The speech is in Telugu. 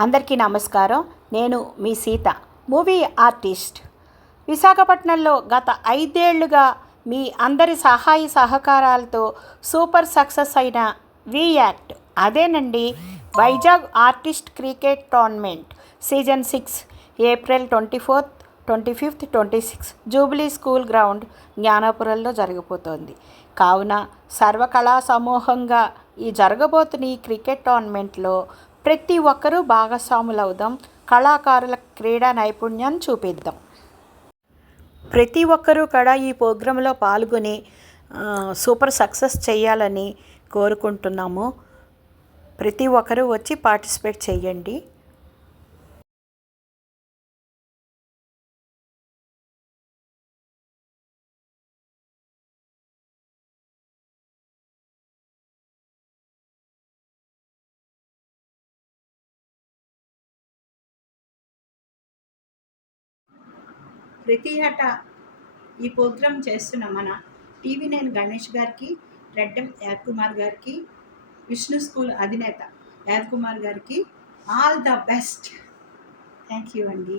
అందరికీ నమస్కారం. నేను మీ సీత, మూవీ ఆర్టిస్ట్. విశాఖపట్నంలో గత 5 ఏళ్లుగా మీ అందరి సహాయ సహకారాలతో సూపర్ సక్సెస్ అయిన వి యాక్ట్ అదేనండి, Vizag artist cricket tournament season 6 April 24, 25, 26 jubilee school ground జ్ఞానాపురంలో జరగబోతోంది. కావున సర్వకళా సమూహంగా ఈ జరగబోతున్న ఈ క్రికెట్ టోర్నమెంట్లో ప్రతి ఒక్కరూ భాగస్వాములవుదాం. కళాకారుల క్రీడా నైపుణ్యాన్ని చూపిద్దాం. ప్రతి ఒక్కరూ కూడా ఈ ప్రోగ్రాంలో పాల్గొని సూపర్ సక్సెస్ చేయాలని కోరుకుంటున్నాము. ప్రతి ఒక్కరూ వచ్చి పార్టిసిపేట్ చేయండి. ప్రతి ఏటా ఈ ప్రోగ్రాం చేస్తున్న మన టీవీ9 గణేష్ గారికి, రెడ్డెం యాదకుమార్ గారికి, విష్ణు స్కూల్ అధినేత యాదకుమార్ గారికి all the best. Thank you అండి.